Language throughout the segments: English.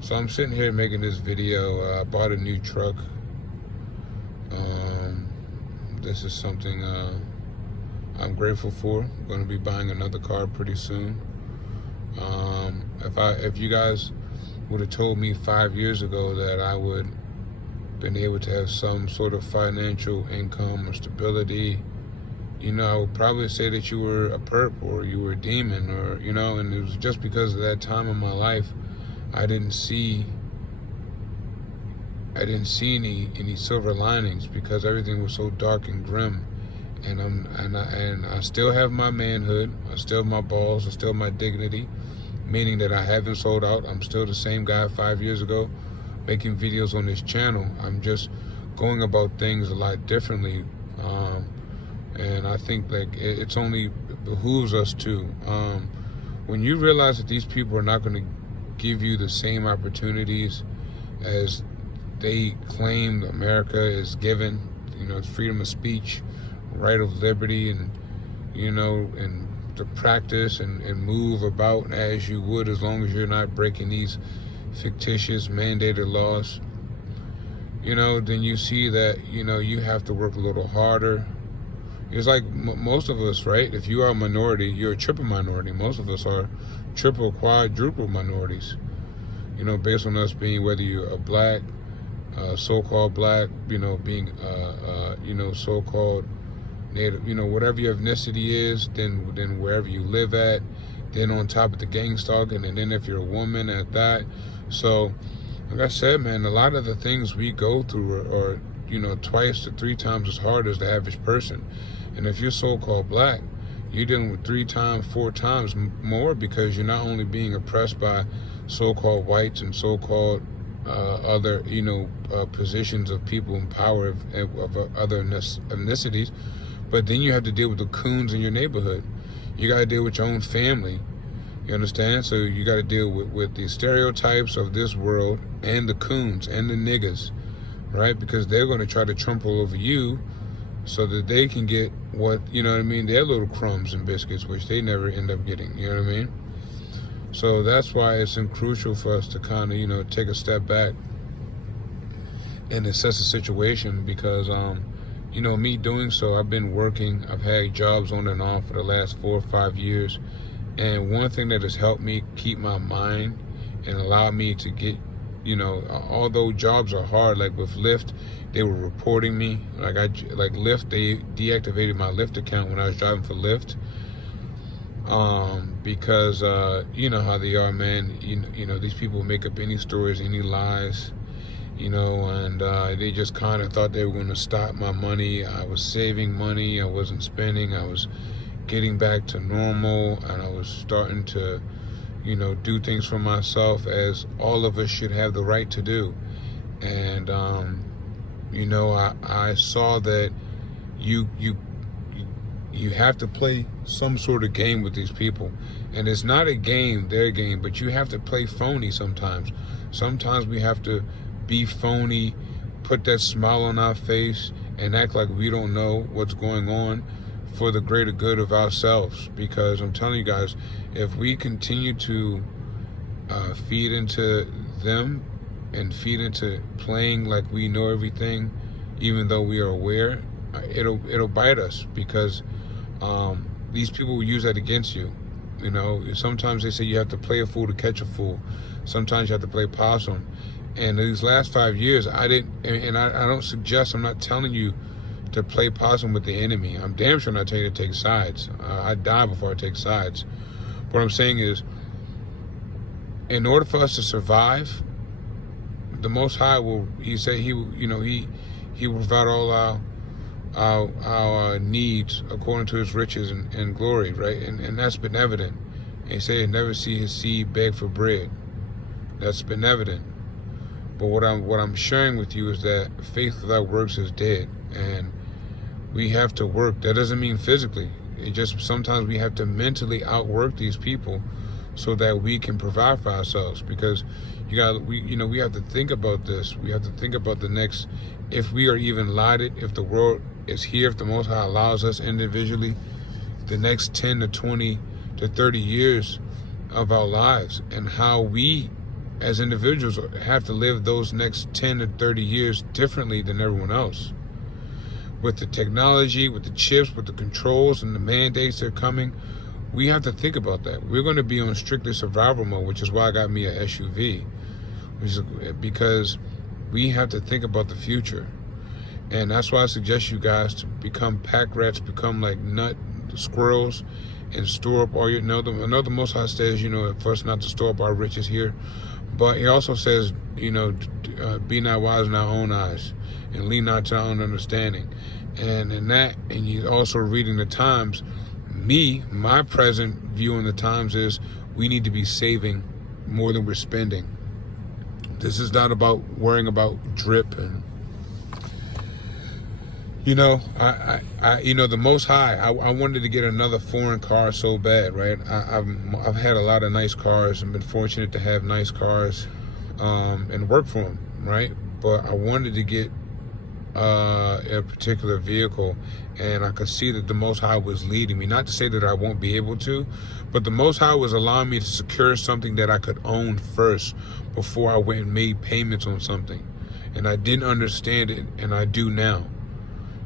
So I'm sitting here making this video. I bought a new truck. This is something I'm grateful for. I'm going to be buying another car pretty soon. If you guys would have told me 5 years ago that I would been able to have some sort of financial income or stability, I would probably say that you were a perp or you were a demon, or and it was just because of that time in my life I didn't see any silver linings, because everything was so dark and grim. And I still have my manhood, I still have my balls, I still have my dignity, meaning that I haven't sold out. I'm still the same guy 5 years ago making videos on this channel. I'm just going about things a lot differently. And I think like it's only behooves us to, when you realize that these people are not going to give you the same opportunities as they claim America is given, it's freedom of speech, right of liberty, and and to practice and move about as you would, as long as you're not breaking these fictitious mandated laws, then you see that you have to work a little harder. It's like most of us, right? If you are a minority, you're a triple minority. Most of us are triple, quadruple minorities, based on us being, whether you're a black, so-called black, being, so-called native, whatever your ethnicity is, then wherever you live at, then on top of the gang stalking, and then if you're a woman at that. So, like I said, man, a lot of the things we go through are twice to three times as hard as the average person. And if you're so-called black, you're dealing with 3 times, 4 times more, because you're not only being oppressed by so-called whites and so-called other, positions of people in power of other ethnicities, but then you have to deal with the coons in your neighborhood. You got to deal with your own family. You understand? So you got to deal with the stereotypes of this world, and the coons and the niggas, right? Because they're going to try to trample over you so that they can get what, their little crumbs and biscuits, which they never end up getting, So that's why it's crucial for us to kind of, take a step back and assess the situation, because, me doing so, I've been working, I've had jobs on and off for the last 4 or 5 years. And one thing that has helped me keep my mind and allowed me to get, although jobs are hard, like with Lyft, they were reporting me. Like Lyft, they deactivated my Lyft account when I was driving for Lyft. Because you know how they are, man. These people make up any stories, any lies, and they just kind of thought they were going to stop my money. I was saving money, I wasn't spending, I was getting back to normal, and I was starting to, do things for myself, as all of us should have the right to do. And I saw that you have to play some sort of game with these people, and it's not a game, their game, but you have to play phony sometimes. Sometimes we have to be phony, put that smile on our face, and act like we don't know what's going on, for the greater good of ourselves. Because I'm telling you guys, if we continue to feed into them and feed into playing like we know everything, even though we are aware, it'll bite us, because these people will use that against you. Sometimes they say you have to play a fool to catch a fool. Sometimes you have to play possum. And these last 5 years, I didn't, and I don't suggest, I'm not telling you to play possum with the enemy. I'm damn sure not telling you to take sides. I die before I take sides. What I'm saying is, in order for us to survive, the Most High will, he will provide all our needs according to his riches and glory, right? And that's been evident. And he said, never see his seed beg for bread. That's been evident. But what I'm sharing with you is that faith without works is dead, and we have to work. That doesn't mean physically. It just, sometimes we have to mentally outwork these people so that we can provide for ourselves. Because we have to think about this. We have to think about the next, if we are even allotted, if the world is here, if the Most High allows us individually, the next 10 to 20 to 30 years of our lives, and how we as individuals, have to live those next 10 to 30 years differently than everyone else. With the technology, with the chips, with the controls and the mandates that are coming, we have to think about that. We're going to be on strictly survival mode, which is why I got me a SUV, because we have to think about the future. And that's why I suggest you guys to become pack rats, become like nut squirrels, and store up all your. Another Most High says, for us not to store up our riches here, but he also says, be not wise in our own eyes, and lean not to our own understanding. And you're also reading the times. My present view on the times is we need to be saving more than we're spending. This is not about worrying about drip and. The Most High, I wanted to get another foreign car so bad, right? I've had a lot of nice cars and been fortunate to have nice cars and work for them, right? But I wanted to get a particular vehicle, and I could see that the Most High was leading me. Not to say that I won't be able to, but the Most High was allowing me to secure something that I could own first before I went and made payments on something. And I didn't understand it, and I do now.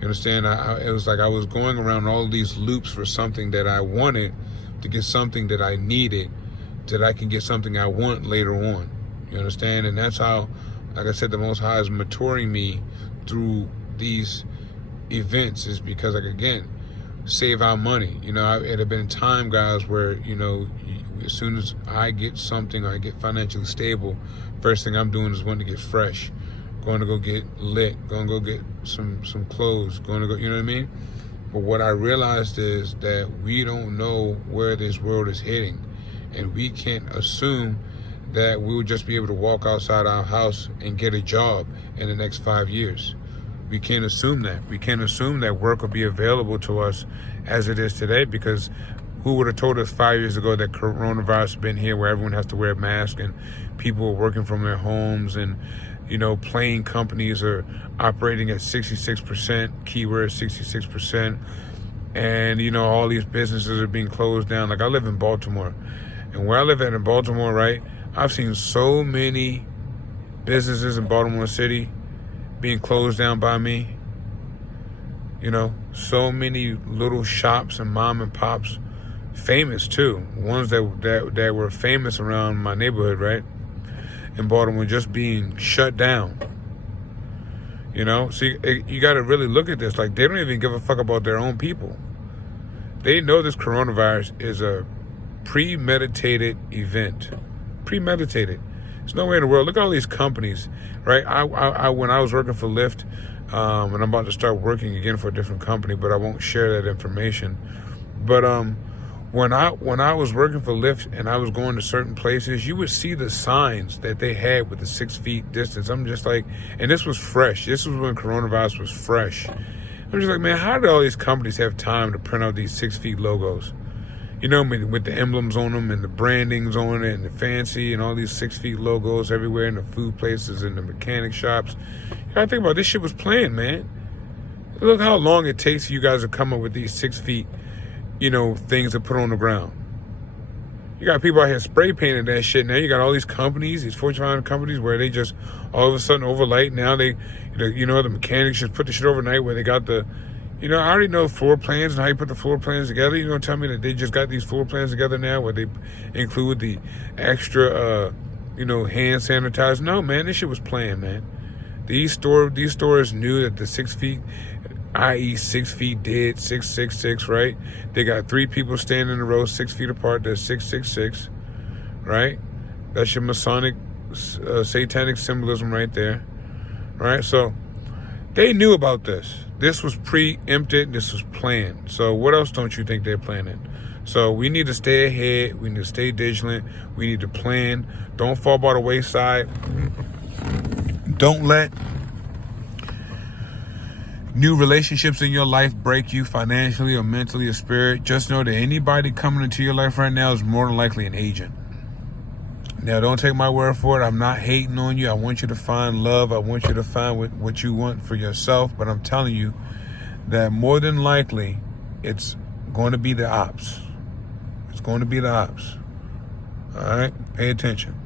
You understand? It was like I was going around all these loops for something that I wanted to get something that I needed, that I can get something I want later on. You understand? And that's how, like I said, the Most High is maturing me through these events, is because, like, again, save our money. It had been time, guys, where, as soon as I get something or I get financially stable, first thing I'm doing is wanting to get fresh. Going to go get lit, going to go get some clothes, going to go, you know what I mean? But what I realized is that we don't know where this world is heading, and we can't assume that we will just be able to walk outside our house and get a job in the next 5 years. We can't assume that. We can't assume that work will be available to us as it is today, because who would have told us 5 years ago that coronavirus has been here, where everyone has to wear a mask and people are working from their homes, and plane companies are operating at 66%, keyword 66%. And, all these businesses are being closed down. Like, I live in Baltimore. And where I live in Baltimore, right, I've seen so many businesses in Baltimore City being closed down by me. So many little shops and mom and pops, famous too. Ones that were famous around my neighborhood, right? In Baltimore, just being shut down. See, you got to really look at this. Like, they don't even give a fuck about their own people. They know this coronavirus is a premeditated event. Premeditated. There's no way in the world. Look at all these companies, right? I when I was working for Lyft, and I'm about to start working again for a different company, but I won't share that information. But when I was working for Lyft and I was going to certain places, you would see the signs that they had with the 6 feet distance. I'm just like, and this was fresh. This was when coronavirus was fresh. I'm just like, man, how did all these companies have time to print out these 6 feet logos? With the emblems on them and the brandings on it and the fancy and all these 6 feet logos everywhere in the food places and the mechanic shops. You gotta think about this shit was planned, man. Look how long it takes for you guys to come up with these 6 feet things to put on the ground. You got people out here spray painting that shit. Now you got all these companies, these Fortune 500 companies, where they just all of a sudden overnight. Now the mechanics just put the shit overnight, where they got the, I already know floor plans and how you put the floor plans together. Tell me that they just got these floor plans together now, where they include the extra, hand sanitizer. No, man, this shit was planned, man. These stores knew that the 6 feet, i.e. 6 feet dead, 666, right? They got 3 people standing in a row 6 feet apart. That's 666, right? That's your Masonic, satanic symbolism right there, right? So they knew about this. This was preempted. This was planned. So what else don't you think they're planning? So we need to stay ahead. We need to stay vigilant. We need to plan. Don't fall by the wayside. Don't let new relationships in your life break you financially or mentally or spirit. Just know that anybody coming into your life right now is more than likely an agent. Now, don't take my word for it. I'm not hating on you. I want you to find love. I want you to find what you want for yourself. But I'm telling you that more than likely, it's going to be the ops. It's going to be the ops. All right? Pay attention.